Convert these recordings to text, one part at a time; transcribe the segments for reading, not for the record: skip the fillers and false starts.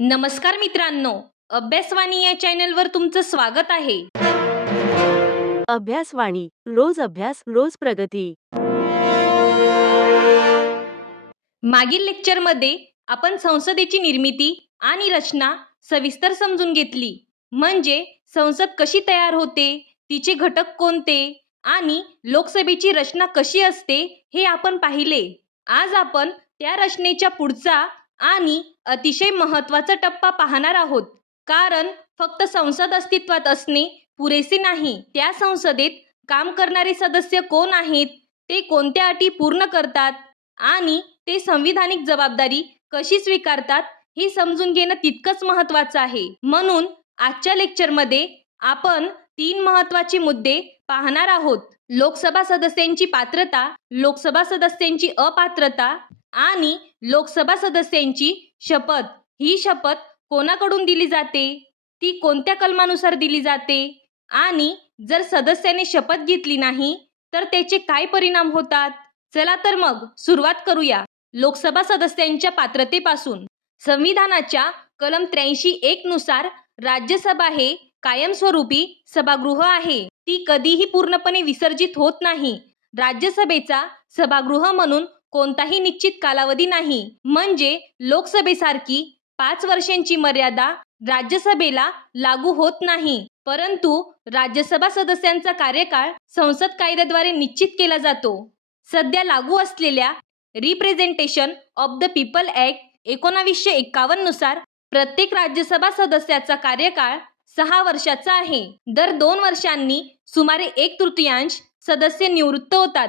नमस्कार मित्रांनो, अभ्यासवाणी या चॅनलवर तुमचं स्वागत आहे. अभ्यासवाणी रोज अभ्यास रोज प्रगती. मागील लेक्चरमध्ये आपण संसदेची निर्मिती आणि रचना सविस्तर समजून घेतली. म्हणजे संसद कशी तयार होते, तिचे घटक कोणते आणि लोकसभेची रचना कशी असते हे आपण पाहिले. आज आपण त्या रचनेच्या पुढचा आणि अतिशय महत्त्वाचा टप्पा पाहणार आहोत. कारण फक्त संसद अस्तित्वात असणे पुरेसे नाही. त्या संसदेत काम करणारे सदस्य कोण आहेत, ते कोणत्या अटी पूर्ण करतात आणि ते संविधानिक जबाबदारी कशी स्वीकारतात हे समजून घेणं तितकंच महत्त्वाचं आहे. म्हणून आजच्या लेक्चरमध्ये आपण 3 महत्त्वाचे मुद्दे पाहणार आहोत. लोकसभा सदस्यांची पात्रता, लोकसभा सदस्यांची अपात्रता आणि लोकसभा सदस्यांची शपथ. ही शपथ कोणाकडून दिली जाते, ती कोणत्या कलमानुसार दिली जाते आणि जर सदस्याने शपथ घेतली नाही तर त्याचे काय परिणाम होतात. चला तर मग सुरुवात करूया. लोकसभा सदस्यांच्या पात्रतेपासून. संविधानाच्या कलम 83(1) नुसार राज्यसभा हे कायमस्वरूपी सभागृह आहे. ती कधीही पूर्णपणे विसर्जित होत नाही. राज्यसभेचा सभागृह म्हणून कोणताही निश्चित कालावधी नाही. म्हणजे लोकसभेसारखी 5 वर्षांची मर्यादा राज्यसभेला लागू होत नाही. परंतु राज्यसभा सदस्यांचा कार्यकाळ संसद कायद्याद्वारे निश्चित केला जातो. सध्या लागू असलेल्या representation of the people act 1951 नुसार प्रत्येक राज्यसभा सदस्याचा कार्यकाळ 6 वर्षाचा आहे. दर 2 वर्षांनी सुमारे 1/3 सदस्य निवृत्त होतात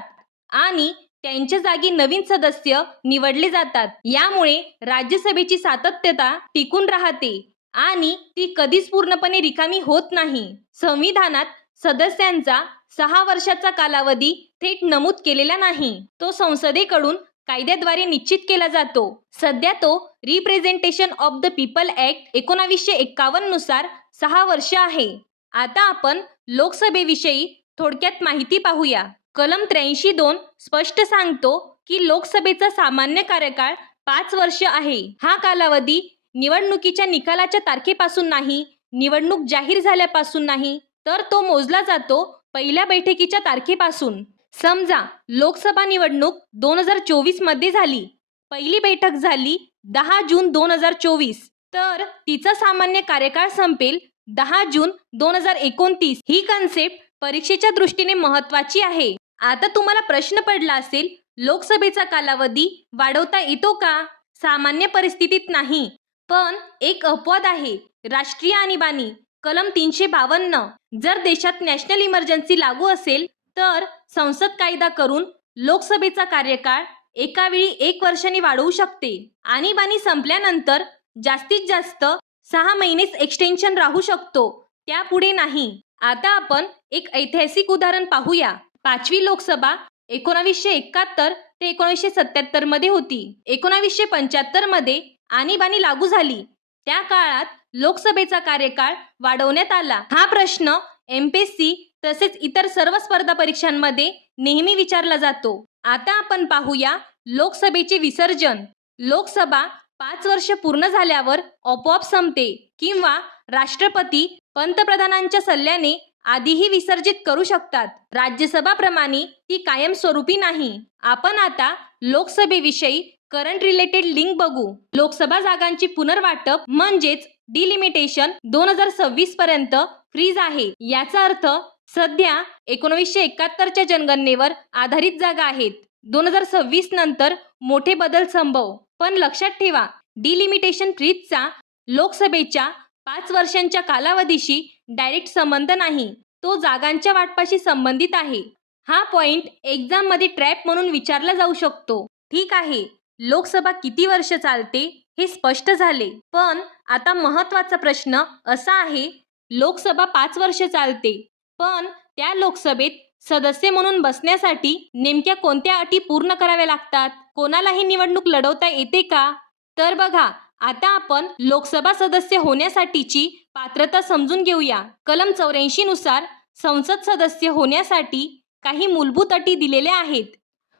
आणि त्यांच्या जागी नवीन सदस्य निवडले जातात. यामुळे राज्यसभेची सातत्यता टिकून राहते आणि ती कधीच पूर्णपणे रिकामी होत नाही. संविधानात सदस्यांचा 6 वर्षाचा कालावधी थेट नमूद केलेला नाही. तो संसदेकडून कायद्याद्वारे निश्चित केला जातो. सध्या तो representation of the people act 1951 नुसार 6 वर्ष आहे. आता आपण लोकसभेविषयी थोडक्यात माहिती पाहूया. कलम 83(2) स्पष्ट सांगतो की लोकसभेचा सामान्य कार्यकाळ 5 वर्ष आहे. हा कालावधी निवडणुकीच्या निकालाच्या तारखेपासून नाही, निवडणूक जाहीर झाल्यापासून नाही, तर तो मोजला जातो पहिल्या बैठकीच्या तारखेपासून. समजा लोकसभा निवडणूक 2024 मध्ये झाली. पहिली बैठक झाली 10 जून 2024, तर तिचा सामान्य कार्यकाळ संपेल 10 जून 2029. ही कन्सेप्ट परीक्षेच्या दृष्टीने महत्त्वाची आहे. आता तुम्हाला प्रश्न पडला असेल, लोकसभेचा कालावधी वाढवता येतो का? सामान्य परिस्थितीत नाही, पण एक अपवाद आहे. राष्ट्रीय आणीबाणी कलम 352. जर देशात नॅशनल इमर्जन्सी लागू असेल तर संसद कायदा करून लोकसभेचा कार्यकाळ एका वेळी 1 वर्षांनी वाढवू शकते. आणीबाणी संपल्यानंतर जास्तीत जास्त 6 महिनेच एक्सटेन्शन राहू शकतो, त्यापुढे नाही. आता आपण एक ऐतिहासिक उदाहरण पाहूया. 5वी लोकसभा 1971 ते 1977 मध्ये होती. 1975 मध्ये आणीबाणी लागू झाली. त्या काळात लोकसभेचा कार्यकाळ वाढवण्यात आला. हा प्रश्न MPSC तसेच इतर सर्व स्पर्धा परीक्षांमध्ये नेहमी विचारला जातो. आता आपण पाहूया लोकसभेचे विसर्जन. लोकसभा 5 वर्ष पूर्ण झाल्यावर आपोआप संपते किंवा राष्ट्रपती पंतप्रधानांच्या सल्ल्याने आधीही विसर्जित करू शकतात. राज्यसभाप्रमाणे ती कायमस्वरूपी नाही. आपण आता लोकसभेविषयी करंट रिलेटेड लिंक बघू. लोकसभा जागांची पुनर्वाटप म्हणजेच डिलिमिटेशन 2026 पर्यंत फ्रीज आहे. याचा अर्थ सध्या 1971च्या जनगणनेवर आधारित जागा आहेत. 2026 नंतर मोठे बदल संभव. पण लक्षात ठेवा, डिलिमिटेशन फ्रीजचा लोकसभेच्या 5 वर्षांच्या कालावधीशी डायरेक्ट संबंध नाही. तो जागांच्या वाटपाशी संबंधित आहे. हा पॉइंट एक्झाममध्ये ट्रॅप म्हणून विचारला जाऊ शकतो. ठीक आहे, लोकसभा किती वर्ष चालते हे स्पष्ट झाले. पण आता महत्त्वाचा प्रश्न असा आहे, लोकसभा 5 वर्ष चालते, पण त्या लोकसभेत सदस्य म्हणून बसण्यासाठी नेमक्या कोणत्या अटी पूर्ण कराव्या लागतात? कोणालाही निवडणूक लढवता येते का? तर बघा, आता आपण लोकसभा सदस्य होण्यासाठीची पात्रता समजून घेऊया. कलम 84 नुसार संसद सदस्य होण्यासाठी काही मूलभूत अटी दिलेल्या आहेत.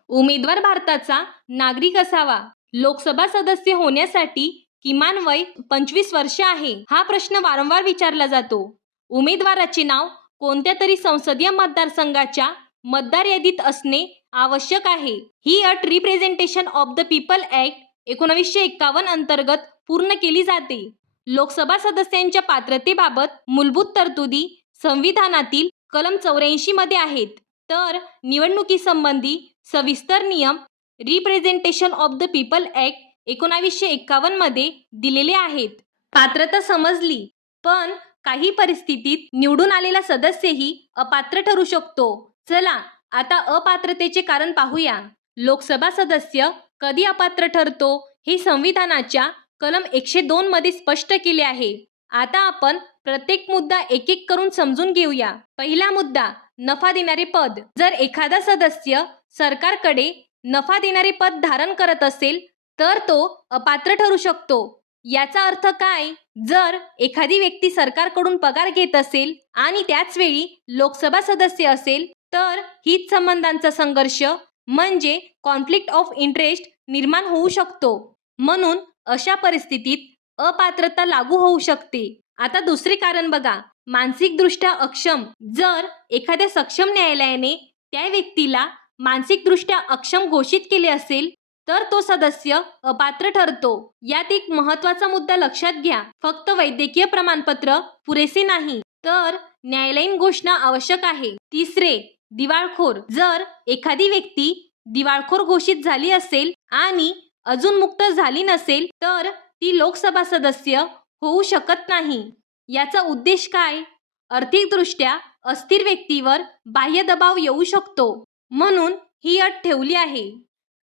उमेदवार भारताचा नागरिक असावा. लोकसभा सदस्य होण्यासाठी किमान वय 25 वर्ष आहे? हा प्रश्न वारंवार विचारला जातो. उमेदवाराचे नाव कोणत्या तरी संसदीय मतदारसंघाच्या मतदार यादीत असणे आवश्यक आहे. ही अट representation of the people act 1951 अंतर्गत पूर्ण केली जाते. लोकसभा सदस्यांच्या पात्रतेबाबत मूलभूत तरतुदी संविधानातील कलम 84 मध्ये आहेत. तर निवडणुकीसंबंधी सविस्तर नियम representation of the people act 1951 मध्ये दिलेले आहेत. पात्रता समजली, पण काही परिस्थितीत निवडून आलेला सदस्यही अपात्र ठरू शकतो. चला आता अपात्रतेचे कारण पाहूया. लोकसभा सदस्य कधी अपात्र ठरतो हे संविधानाच्या कलम 102 मध्ये स्पष्ट केले आहे. आता आपण प्रत्येक मुद्दा एक एक करून समजून घेऊया. पहिला मुद्दा, नफा देणारे पद. जर एखादा सदस्य सरकारकडे नफा देणारे पद धारण करत असेल तर तो अपात्र ठरू शकतो. याचा अर्थ काय? जर एखादी व्यक्ती सरकारकडून पगार घेत असेल आणि त्याच वेळी लोकसभा सदस्य असेल तर हितसंबंधांचा संघर्ष म्हणजे कॉन्फ्लिक्ट ऑफ इंटरेस्ट निर्माण होऊ शकतो. म्हणून अशा परिस्थितीत अपात्रता लागू होऊ शकते. आता दुसरे कारण बघा, मानसिकदृष्ट्या अक्षम. जर एखाद्या सक्षम न्यायालयाने त्या व्यक्तीला मानसिकदृष्ट्या अक्षम घोषित केले असेल तर तो सदस्य अपात्र ठरतो. यात एक महत्त्वाचा मुद्दा लक्षात घ्या. फक्त वैद्यकीय प्रमाणपत्र पुरेसे नाही, तर न्यायालयीन घोषणा आवश्यक आहे. तिसरे, दिवाळखोर. जर एखादी व्यक्ती दिवाळखोर घोषित झाली असेल आणि अजून मुक्त झाली नसेल तर ती लोकसभा सदस्य होऊ शकत नाही. याचा उद्देश काय? आर्थिकदृष्ट्या अस्थिर व्यक्तीवर बाह्य दबाव येऊ शकतो, म्हणून ही अट ठेवली आहे.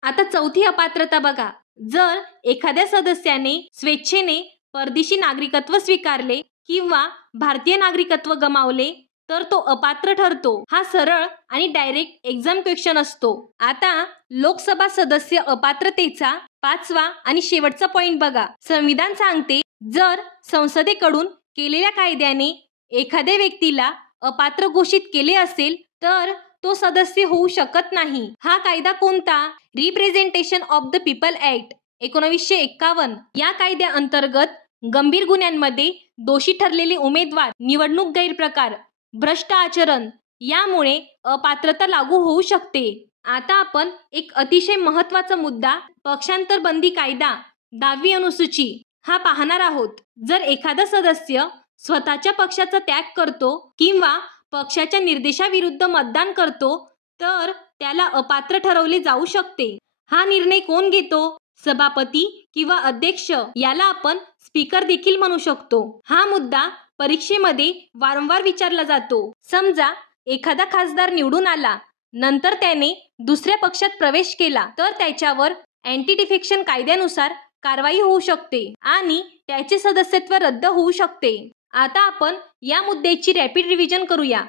आता चौथी अपात्रता बघा. जर एखाद्या सदस्याने स्वेच्छेने परदेशी नागरिकत्व स्वीकारले किंवा भारतीय नागरिकत्व गमावले तर तो अपात्र ठरतो. हा सरळ आणि डायरेक्ट एक्झाम क्वेश्चन असतो. आता लोकसभा सदस्य अपात्रतेचा पाचवा आणि शेवटचा पॉइंट बघा. संविधान सांगते, जर संसदेकडून केलेल्या कायद्याने एखाद्या व्यक्तीला अपात्र घोषित केले असेल तर तो सदस्य होऊ शकत नाही. हा कायदा कोणता? Representation of the people act 1951. या कायद्याअंतर्गत गंभीर गुन्ह्यांमध्ये दोषी ठरलेले उमेदवार, निवडणूक गैरप्रकार, भ्रष्ट आचरण यामुळे अपात्रता लागू होऊ शकते. आता आपण एक अतिशय महत्त्वाचा मुद्दा, पक्षांतर बंदी कायदा 10वी अनुसूची हा पाहणार आहोत. जर एखादा सदस्य स्वतःच्या पक्षाचा त्याग करतो किंवा पक्षाच्या निर्देशाविरुद्ध मतदान करतो तर त्याला अपात्र ठरवले जाऊ शकते. हा निर्णय कोण घेतो? सभापती किंवा अध्यक्ष, याला आपण स्पीकर देखील म्हणू शकतो. हा मुद्दा परीक्षेमध्ये वारंवार विचारला जातो. समजा एखादा खासदार निवडून आला, नंतर त्याने दुसऱ्या पक्षात प्रवेश केला तर त्याच्यावर अँटी डिफेक्शन कायद्यानुसार कारवाई होऊ शकते आणि त्याचे सदस्यत्व रद्द होऊ शकते. आता आपण या मुद्द्याची रॅपिड रिव्हिजन करूया.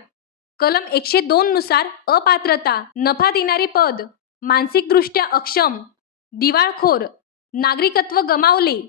कलम 102 नुसार अपात्रता, नफा देणारे पद, मानसिकदृष्ट्या अक्षम, दिवाळखोर, नागरिकत्व गमावले,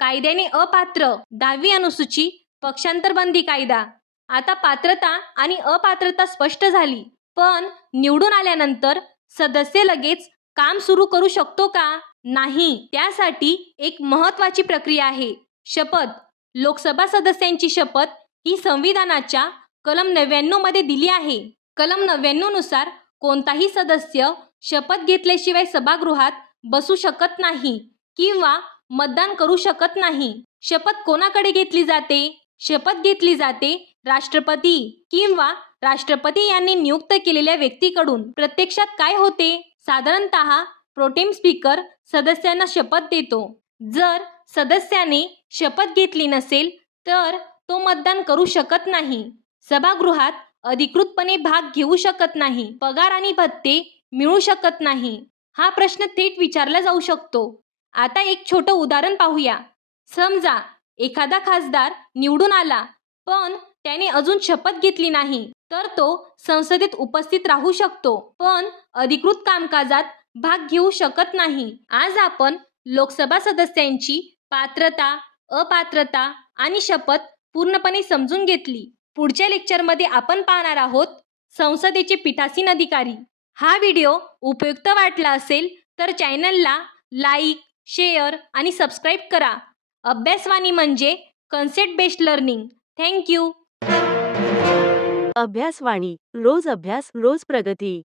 कायद्याने अपात्र, 10वी अनुसूची, पक्षांतर बंदी कायदा. आता पात्रता आणि अपात्रता स्पष्ट झाली, पण निवडून आल्यानंतर सदस्य लगेच काम सुरू करू शकतो का? नाही. त्यासाठी एक महत्त्वाची प्रक्रिया आहे, शपथ. लोकसभा सदस्यांची शपथ ही संविधानाच्या कलम 99 मध्ये दिली आहे. कलम 99 नुसार कोणताही सदस्य शपथ घेतल्याशिवाय सभागृहात बसू शकत नाही किंवा मतदान करू शकत नाही. शपथ कोणाकडे घेतली जाते? शपथ घेतली जाते राष्ट्रपती किंवा राष्ट्रपती यांनी नियुक्त केलेल्या व्यक्तीकडून. प्रत्यक्षात काय होते? साधारणतः प्रोटेम स्पीकर सदस्यांना शपथ देतो. जर सदस्याने शपथ घेतली नसेल तर तो मतदान करू शकत नाही, सभागृहात अधिकृतपणे भाग घेऊ शकत नाही, पगार आणि भत्ते मिळू शकत नाही. हा प्रश्न थेट विचारला जाऊ शकतो. आता एक छोटं उदाहरण पाहूया. समजा एखादा खासदार निवडून आला पण त्याने अजून शपथ घेतली नाही तर तो संसदेत उपस्थित राहू शकतो पण अधिकृत कामकाजात भाग घेऊ शकत नाही. आज आपण लोकसभा सदस्यांची पात्रता, अपात्रता आणि शपथ पूर्णपणे समजून घेतली. पुढच्या लेक्चरमध्ये आपण पाहणार आहोत संसदेचे पीठासीन अधिकारी. हा व्हिडिओ उपयुक्त वाटला असेल तर चॅनलला लाईक, शेअर आणि सबस्क्राईब करा अभ्यासवाणी म्हणजे concept based learning. Thank you. Abhyasvani रोज अभ्यास रोज प्रगती.